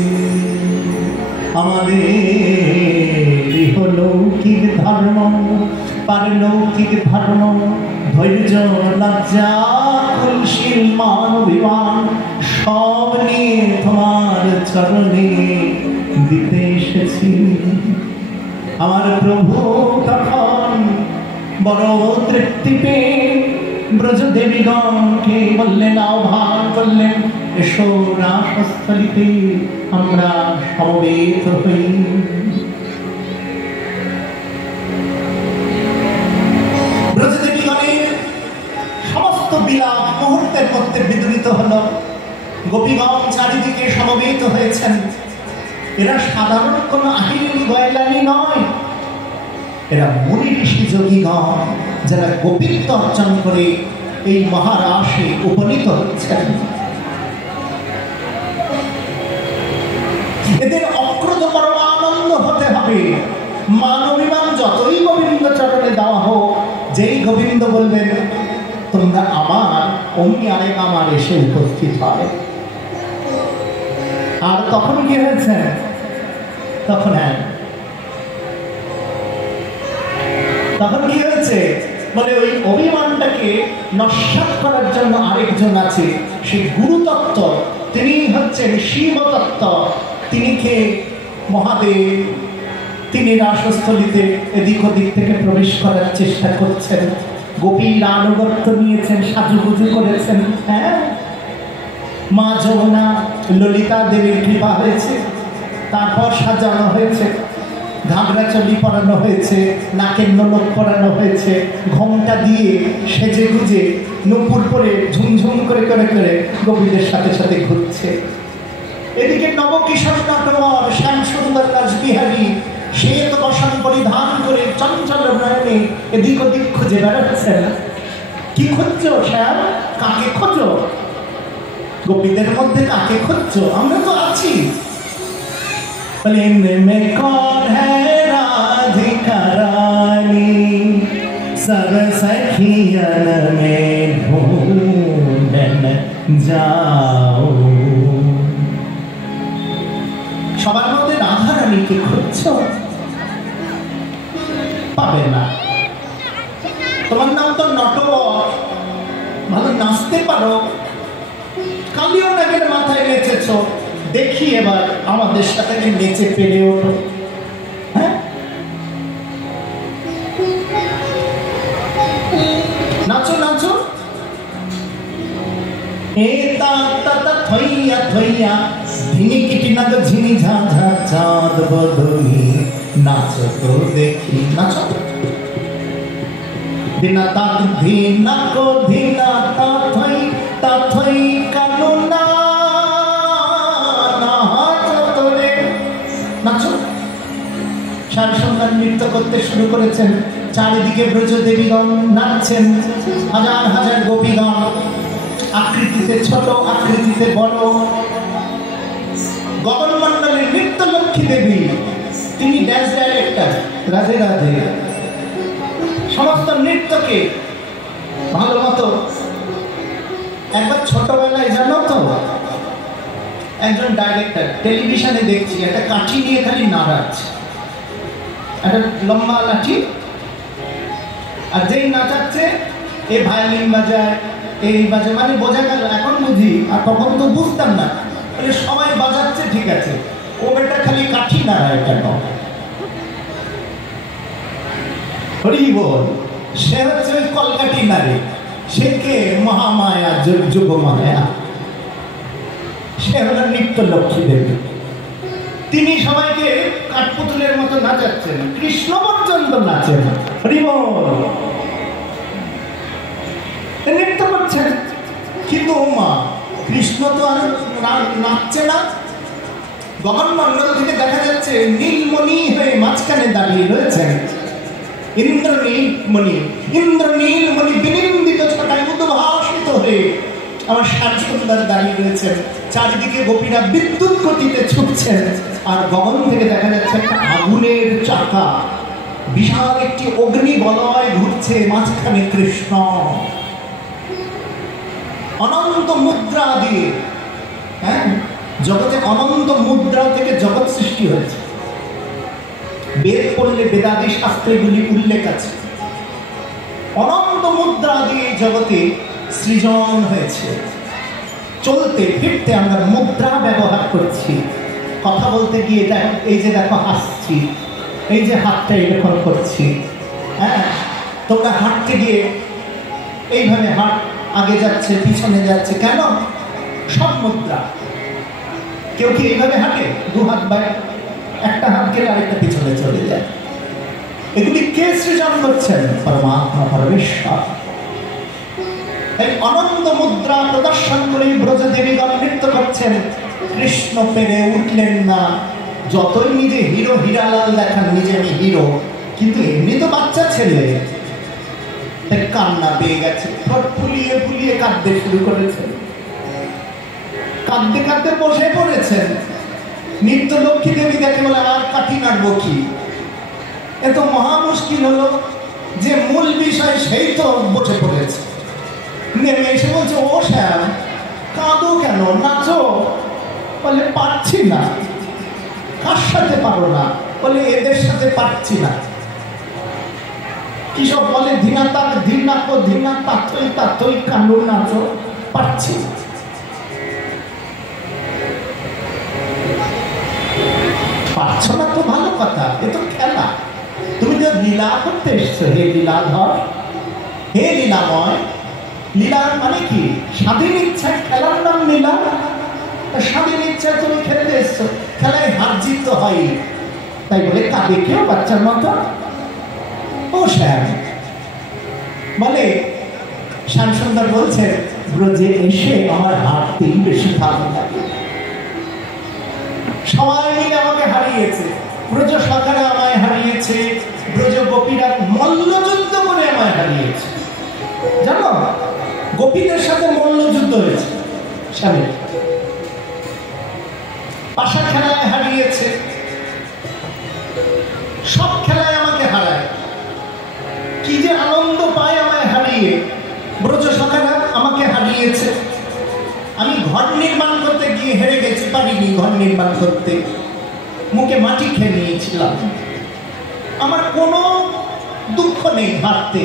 আমাদের ইহলৌকিক ধর্ম পারলৌকিক ধর্ম, ধৈর্য লজ্জা কুলশীল মান অভিমান সব নিয়ে তোমার চরণে দিতে এসেছি। আমার প্রভু তখন বড় তৃপ্তি পেয়ে ব্রজদেবীগণকে বললেন, আহ্বান করলেন, এসো রাসস্থলীতে আমরা সমবেত হই। মুহূর্তের মধ্যে বিদরিত হলো। গোপীগণ চারিদিকে সমবেত হয়েছেন। এরা সাধারণ কোনো আহিনী গয়লানি নয়, এরা মুনি ঋষি যোগীগণ, যারা গোপীত্ব অর্জন করে এই মহারাশে উপনীত হচ্ছেন। এদের অক্রোধ পরমানন্দ হতে হবে। মান অভিমান যতই গোবিন্দ চরণে দেওয়া হোক, যেই গোবিন্দ বলবেন তোমরা আমার, অমনি আরেক আমার এসে উপস্থিত হয়। আর তখন কি হয়েছে? তখন কি হয়েছে বলে, ওই অভিমানটাকে নস্যাৎ করার জন্য আরেকজন আছে, সেই গুরুতত্ত্ব, তিনি হচ্ছেন শিবতত্ত্ব। তিনি কে? মহাদেব। তিনি রাসস্থলীতে এদিক ওদিক থেকে প্রবেশ করার চেষ্টা করছেন। গোপীরা আনুগত্য নিয়েছেন, সাজুগুজু করেছেন। হ্যাঁ, মা যমুনা ললিতা দেবীর কৃপা হয়েছে, তারপর সাজানো হয়েছে, ঘাগরা চলি পরানো হয়েছে, নাকের নলক পরানো হয়েছে, ঘোমটা দিয়ে সেজে গুজে নুপুর পরে ঝুমঝুম করে করে করে গোপীদের সাথে সাথে ঘুরছে। এদিকে নবকিশোর নটবর শ্যাম সুন্দর রাসবিহারী, সে তো বসন পরিধান করে চঞ্চল নয়নে এদিক ওদিক খুঁজে বেড়াচ্ছেন। কি খুঁজছো শ্যাম? কাকে খোঁজো? গোপীদের মধ্যে কাকে খুঁজছো? আমরা তো আছি। प्रेम में कौन है राधिका रानी, सब सखियन में ढूंढन जाओ। সবার মধ্যে রাধা রানীকে খুঁজছো, পাবে না। তোমার নাম তো নটবর, ভালো নাচতে পারো, কালিও নাগের মাথায় নেচেছো, দেখি এবার আমাদের সাথে নেচে পেরে ওঠো। হ্যাঁ, নাচো নাচো। এ তা তা তা থইয়া থইয়া ধিনি কিটি নাগ ঝিনি ঝা ঝা চাঁদ বদনি, নাচো তো দেখি, নাচো। দিনা তা ধিনা কো ধিনা তা থই কানো না, নাচো। সার সন্তান নৃত্য করতে শুরু করেছেন। চারিদিকে ব্রজ দেবীগণ নাচছেন, হাজার হাজার গোপীগণ, আকৃতিতে ছোট, আকৃতিতে বড়। গগনমণ্ডলের নৃত্য লক্ষ্মী দেবী, তিনি ড্যান্স ডাইরেক্টর। রাধে রাধে। সমস্ত নৃত্যকে ভালো মতো, একবার ছোটবেলায় জানো তো, একজন ডাইরেক্টর টেলিভিশনে দেখছি, একটা কাঠি নিয়ে খালি নাড়াচ্ছে, একটা লম্বা লাঠি, আর যেই নাচাচ্ছে এ ভায়োলিন বাজায়, এই বাজায়, মানে বোঝা গেল। এখন বুঝি, আর তখন তো বুঝতাম না। সবাই বাজাচ্ছে ঠিক আছে, ও বেটা খালি কাঠি নাড়ায় কেন? হরি বল। সে হচ্ছে ওই কলকাঠি নারী, সে কে? মহামায়া, যুগমায়া। সে হল নিত্য লক্ষ্মী দেবী। তিনি সবাইকে কাঠপুতুলের মতো নাচাচ্ছেন, কৃষ্ণ পর্যন্ত নাচেন। হরি বল। নৃত্য করছেন, কিন্তু মা কৃষ্ণ তো আর নাচছে না। গগনমণ্ডল থেকে দেখা যাচ্ছে নীলমণি হয়ে মাঝখানে দাঁড়িয়ে রয়েছেন। ইন্দ্রনীলমণি বিনিন্দিত ছটায় উদ্ভাসিত হয়ে আমার শ্যাম সুন্দর দাঁড়িয়ে রয়েছেন। চারিদিকে গোপীরা বিদ্যুৎ গতিতে ছুটছেন, আর গগন থেকে দেখা যাচ্ছে একটা আগুনের চাকা, বিশাল একটি অগ্নি বলয় ঘুরছে, মাঝখানে কৃষ্ণ। অনন্ত মুদ্রা দিয়ে, হ্যাঁ, জগতে অনন্ত মুদ্রা থেকে জগৎ সৃষ্টি হয়েছে। বেদ পড়লে বেদাদি শাস্ত্রগুলি উল্লেখ আছে। অনন্ত মুদ্রা দিয়ে জগতে সৃজন হয়েছে। চলতে ফিরতে আমরা মুদ্রা ব্যবহার করছি। কথা বলতে গিয়ে এই যে দেখো হাসছি, এই যে হাতটা এরকম করছি। হ্যাঁ, তোমরা হাঁটতে গিয়ে এইভাবে হাত আগে যাচ্ছে, পিছনে যাচ্ছে, কেন? সব মুদ্রা। কেউ কি এইভাবে হাঁটে? দু হাত বাইরে, একটা হাত গেলে আরেকটা পিছনে চলে যায়। এগুলি কে সৃজন করছেন? পরমাত্মা, পরমেশ্বর। এই অনন্ত মুদ্রা প্রদর্শন করে ব্রজদেবীগণ নৃত্য করছেন। কৃষ্ণ পেরে উঠলেন না। যতই নিজে হিরো হীরালাল দেখান নিজে আমি হিরো, কিন্তু এমনি তো বাচ্চা ছেলে, তাই কান্না পেয়ে গেছে। ঠোঁট ফুলিয়ে ফুলিয়ে কাঁদতে শুরু করেছেন। কাঁদতে কাঁদতে বসে পড়েছেন। নিত্য লক্ষ্মী দেবী দেখে বলে আর কাঠি নাড়বো কি, এ তো মহা মুশকিল হলো, যে মূল বিষয় সেই তো বসে পড়েছে। নেমে এসে বলছে, ও শ্যাম কাঁদো কেন, নাচো। বলে পারছি না। কার সাথে পারো না? বলে এদের সাথে পারছি না। কি সব বলে, ধিনাতাক ধিনাক ধিনা তাথই তাথই কান্ডু নাচো, পারছি না। পারছো না তো ভালো কথা, এ তো খেলা। তুমি তো লীলা করতে এসছো, হে লীলাধর, হে লীলাময়। লীলা মানে কি? স্বাধীন ইচ্ছায় খেলার নাম লীলা। স্বাধীন ইচ্ছায় তুমি খেলতে এসছো, খেলায় হার জিত তো হয়, তাই বলে কাঁদে কেউ বাচ্চার মতো? ও শ্যাম বলে, শ্যাম সুন্দর বলছে, ব্রজে এসে আমার হারতেই বেশি ভালো লাগে। সবাই মিলে আমাকে হারিয়েছে, ব্রজ সরকারে আমায় হারিয়েছে, ব্রজ গোপীরা মল্লযুদ্ধ করে আমায় হারিয়েছে। জানো, গোপীদের সাথে মল্লযুদ্ধ হয়েছে স্বামী। পাশা খেলায় হারিয়েছে, সব খেলায় আমাকে হারায়। কি যে আনন্দ পায় আমায় হারিয়ে। ব্রজ সখারা আমাকে হারিয়েছে। আমি ঘর নির্মাণ করতে গিয়ে হেরে গেছি, পারিনি ঘর নির্মাণ করতে, মুখে মাটি খেয়ে নিয়েছিলাম। আমার কোনো দুঃখ নেই হারতে,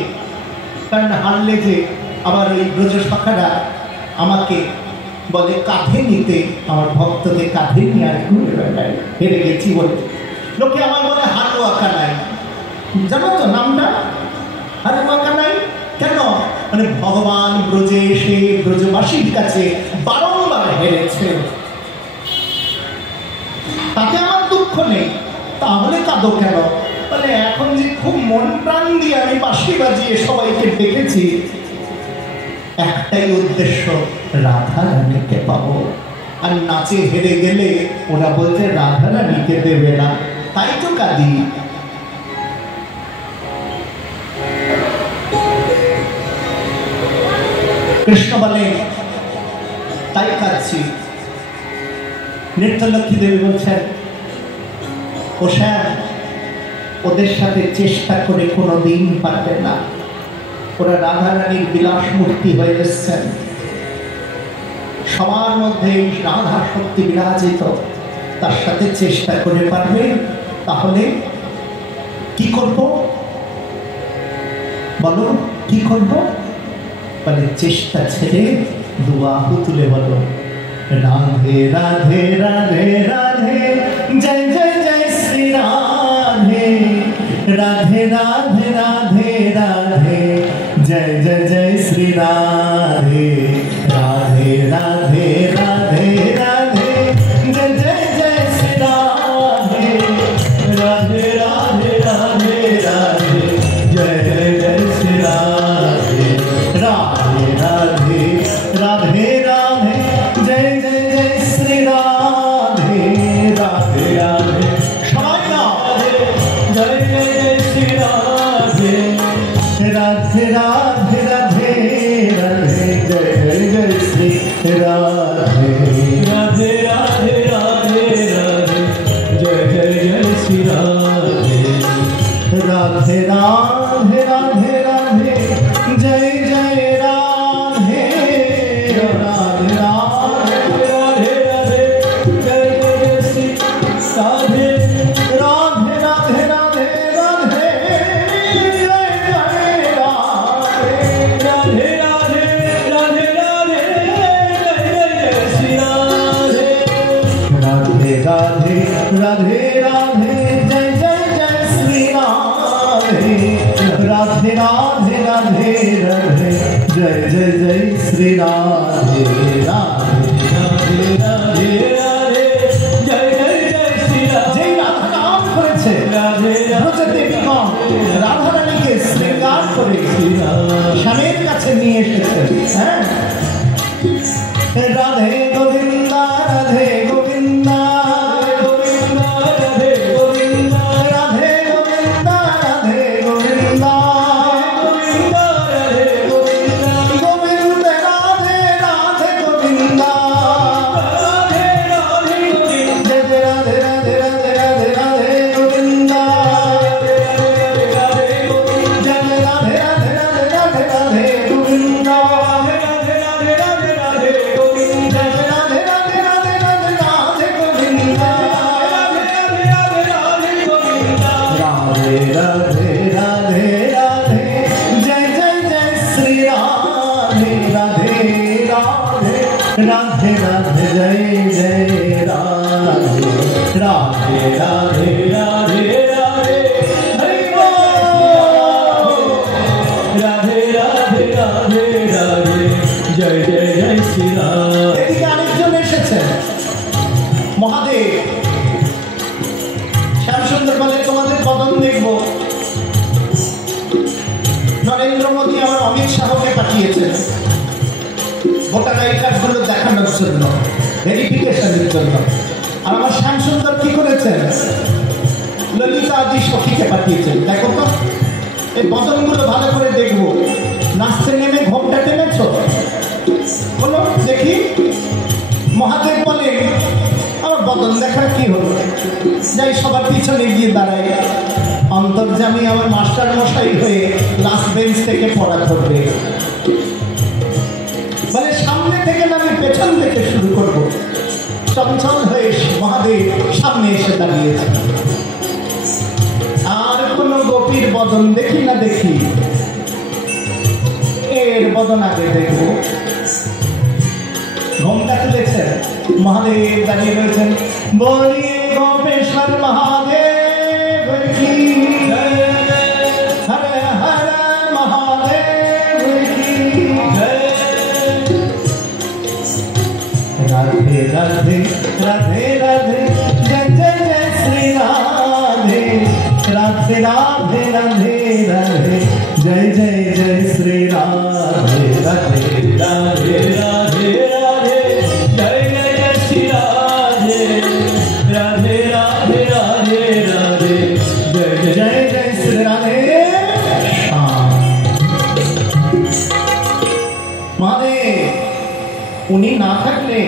কারণ হারলে যে আবার ওই ব্রজ সখারা আমাকে বলে কাঁধে নিতে, আমার ভক্তকে কাঁধে নিয়ে আর ঘুরে বেড়ায়। হেরে গেছি বলে লোকে আমার বলে হারুয়া কানাই। জানো তো নামটা হারুয়া কানাই কেন? মানে ভগবান ব্রজে এসে ব্রজবাসীর কাছে বারংবার হেরেছে, তাতে আমার দুঃখ নেই। তাহলে কাঁদো কেন? বলে এখন যে খুব মন প্রাণ দিয়ে আমি বাঁশি বাজিয়ে সবাইকে ডেকেছি, একটাই উদ্দেশ্য, রাধা রানীকে পাবো। আর নাচে হেরে গেলে ওরা বলছে রাধা রানীকে দেবে না, তাই তো কাঁদি। কৃষ্ণ বলে তাই কাঁদছি। নৃত্যলক্ষ্মী দেবী বলছেন, ও শ্যাম, ওদের সাথে চেষ্টা করে কোনোদিন পারবে না। ওরা রাধা রানীর বিলাস মূর্তি হয়ে এসছেন, সবার মধ্যে রাধা শক্তি বিরাজিত, তার সাথে চেষ্টা করে পারবে? তাহলে কি করব বলো, কি করব? বলে চেষ্টা ছেড়ে দুবাহু তুলে বলো, রাধে রাধে রাধে রাধে জয় জয় জয় শ্রী রাধে, রাধে রাধে রাধে রাধে জয় জয় জয় শ্রী রাধে, রাধে রাধে রাধে রাধে জয় জয় জয় শ্রী রাধে, রাধে রাধে রাধে রাধে জয় জয় জয় শ্রী রাধে, রাধে রাধে রাধে রাধে জয় জয় জয় শ্রী রাধে, রাধে রাধে সবাই না জয় জয় জয় শ্রী রাধে, রাধে রাধে রাধে রাধে জয় জয় জয় শ্রী রাধে, রাধে রাধে রাধে রাধে জয় জয় জয় শ্রী রাধে, রাধে রাধে রাধে রাধে জয় জয় রাধে, রাধে রাধে রাধে রাধে জয় জয় শ্রী রাধে, রাধে রাধে রাধে রাধে জয় জয় রাধে, রাধে রাধে রাধে রাধে জয় জয় শ্রী রাধে, রাধে রাধে রাধে রাধে জয় জয় জয় শ্রী রাধে, রাধে রাধে রাধে রাধে জয় জয় জয় শ্রী রাধে, রাধে রাধে রাধে জয় জয় জয় শ্রী রাধে। যেই রাধা নাম করেছে রাধে দেবীগণ রাধা রানীকে শৃঙ্গার করে শ্রী রাধে স্বামীর কাছে নিয়ে এসেছে। হ্যাঁ, राधे राधे राधे राधे जय जय राधे राधे राधे राधे राधे हरि बोल राधे राधे राधे राधे जय जय जय श्री राम। এদিকে আরেকজন এসেছেন মহাদেব। শ্যামসুন্দর বলে তোমাদের বদন দেখবো। নরেন্দ্র মোদী আমার অমিত শাহকে পাঠিয়েছেন ভোটার আই কার্ডগুলো দেখানোর জন্য, ভেরিফিকেশনের জন্য। আর আমার শ্যামসুন্দর কি করেছেন? ললিতা আদি সখীকে পাঠিয়েছেন। দেখো তো এই বদনগুলো ভালো করে দেখবো। নাচতে নেমে ঘোমটা টেনেছ বলো দেখি। মহাদেব বলেন আমার বদন দেখার কি হলো, যাই সবার পিছনে গিয়ে দাঁড়াই। অন্তর্যামী আমার মাস্টার মশাই হয়ে লাস্ট বেঞ্চ থেকে পড়া করবে। বলে সামনে থেকে না আমি পেছন থেকে শুরু করব। চঞ্চল হয়ে মহাদেব সামনে এসে দাঁড়িয়েছে। আর কোন গোপীর বদন দেখি না দেখি, এর বদন আগে দেখবো। ঘোমটা তুলেছেন মহাদেব, দাঁড়িয়ে রয়েছেন। বলিয়ে গোপেশ্বর মহাদেব কি হর হর মহাদেব কি রাধে রাধে রাধে রাধে জয় জয় জয় শ্রী রাধে রাধে রাধে রাধে রাধে जय जय जय श्री राधे राधे राधे राधे राधे जय जय जय श्री राधे राधे राधे राधे राधे जय जय जय जय श्री राधे। মহাদেব উনি না থাকলে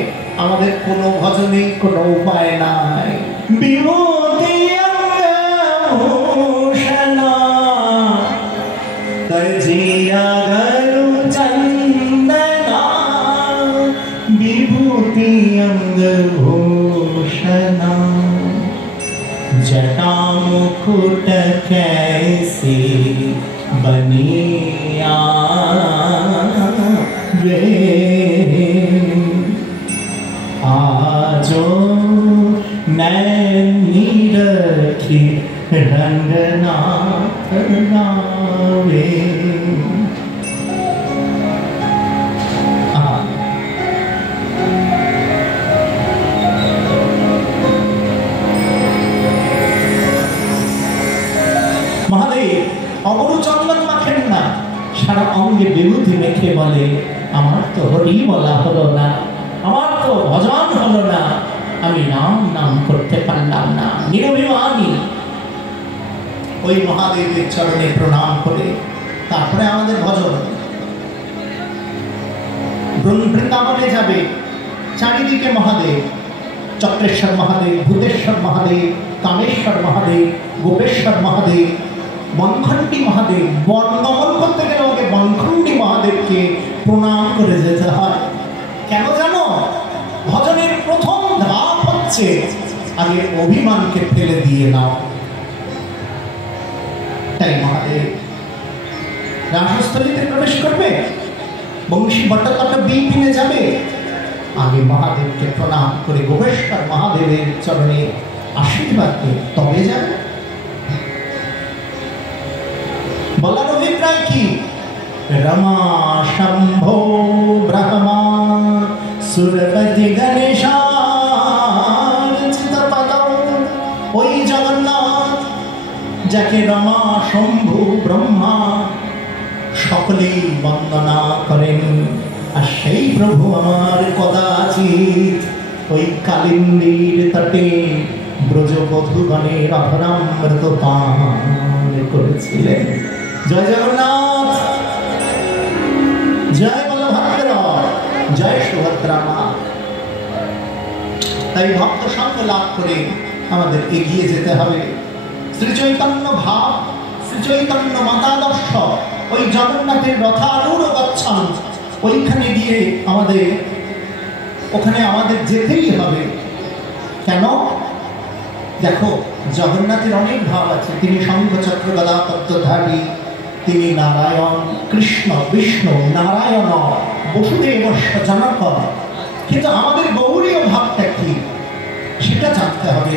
আমাদের কোনো ভজনে কোনো উপায় নাই। বিভূতি অঙ্গভূষণা তজিয়া গরু চন্দনা বিভূতি অঙ্গভূষণা जटा मुकुट कैसे बनिया वे आजो नैनी रखी रंगनाथ नावे। মহাদেব অগরু চন্দন মাখেন না, সারা অঙ্গে বিভূতি মেখে বলে আমার তো হরি বলা হলো না, আমার তো ভজন হলো না, আমি নাম নাম করতে পারলাম না। নিরভিমানী ওই মহাদেবের চরণে প্রণাম করে তারপরে আমাদের ভজন। বৃন্দাবনে যাবে, চারিদিকে মহাদেব, চক্রেশ্বর মহাদেব, ভূতেশ্বর মহাদেব, কামেশ্বর মহাদেব, গোপেশ্বর মহাদেব, বনখণ্ডী মহাদেব। বন দমন করতে গেলে ওকে বনখণ্ডী মহাদেবকে প্রণাম করে যেতে হয়। কেন জানো? ভজনের প্রথম ধাপ হচ্ছে আগে অভিমানকে ফেলে দিয়ে নাও। তাই মহাদেব রাসস্থলীতে প্রবেশ করবে, বংশী বটতট বিপিনে যাবে, আগে মহাদেবকে প্রণাম করে গোপেশ্বর মহাদেবের চরণে আশীর্বাদ দিয়ে তবে যাবে। বলার অভিপ্রায় কি? রমা শম্ভো ব্রহ্মা সুরপতি গণেশার্চিত পদম। ওই জগন্নাথ যাকে রমা শম্ভু ব্রহ্মা সকলেই বন্দনা করেন, আর সেই প্রভু আমার কদাচিৎ ওই কালিন্দীর তটে ব্রজবধূগণের অধরামৃত পান করেছিলেন। জয় জগন্নাথ, জয় বলভদ্র, জয় সুভদ্রা মা। তাই ভক্ত সঙ্গ লাভ করে আমাদের এগিয়ে যেতে হবে। শ্রী চৈতন্য ভাব, শ্রী চৈতন্য মতাদর্শ, ওই জগন্নাথের রথারূঢ় গচ্ছান, ওইখানে গিয়ে ওখানে আমাদের যেতেই হবে। কেন? দেখো জগন্নাথের অনেক ভাব আছে। তিনি শঙ্খ চক্র গদা পদ্মধারী, তিনি নারায়ণ, কৃষ্ণ, বিষ্ণু, নারায়ণ, বসুদেব জনক। কিন্তু আমাদের গৌরীয় ভাবটা কি সেটা জানতে হবে।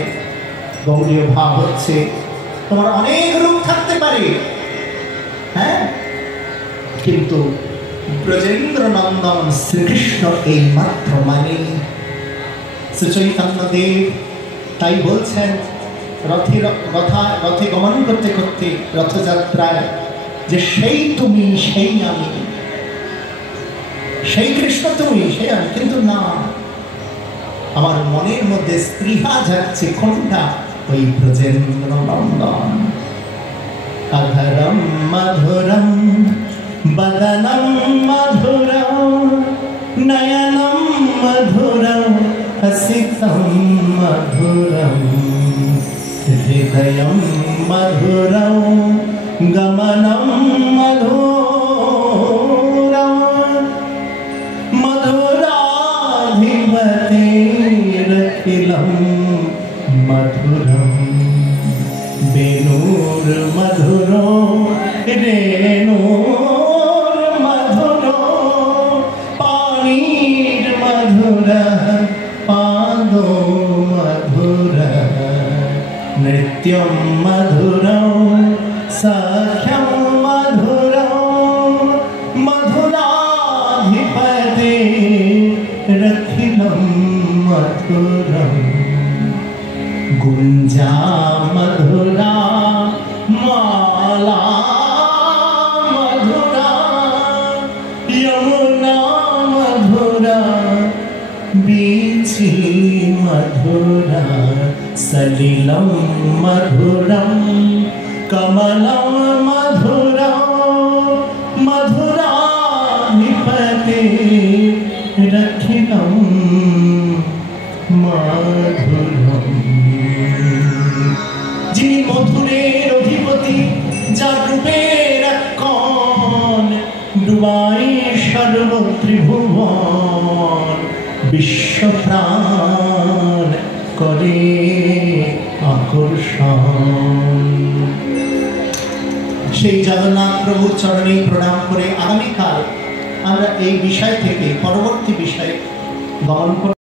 গৌরীয় ভাব হচ্ছে তোমার অনেক রূপ থাকতে পারে, হ্যাঁ, কিন্তু ব্রজেন্দ্র নন্দন শ্রীকৃষ্ণ এই মাত্র মানে। শ্রীচৈতন্য দেব তাই বলছেন রথে গমন করতে করতে রথযাত্রায় যে সেই তুমি সেই আমি, সেই কৃষ্ণ তুমি সেই আমি, কিন্তু না, আমার মনের মধ্যে স্পৃহা যাচ্ছে কোনটা? ওই ব্রজেন্দ্র নন্দন। অধরম মধুরম বদনম মধুরম নয়নম মধুরম হসিতম মধুরম হৃদয়ম মধুরম গমনম মধুরম মধুরাধিপতিরখিলম মধুরম বেণুর মধুরো রেণুর মধুরো পানির মধুর পাদো মধুর নৃত্যম মধুরম সখ্যম মধুরম মধুরাধিপতি রখিলম মধুরম গুঞ্জা মধুরা মালা মধুরা যমুনা মধুরা বীচি মধুরা সলিলম মধুরম কমলম মধুরম মধুরাধিপতি রখিলম মধুরম। যিনি মধুরের অধিপতি, যার রূপের কণ ডুবাই সর্বত্রিভুবন, বিশ্বপ্রাণ করে আকর্ষণ। সেই জগন্নাথ প্রভুর চরণে প্রণাম করে আগামীকাল আমরা এই বিষয় থেকে পরবর্তী বিষয়ে গমন করব।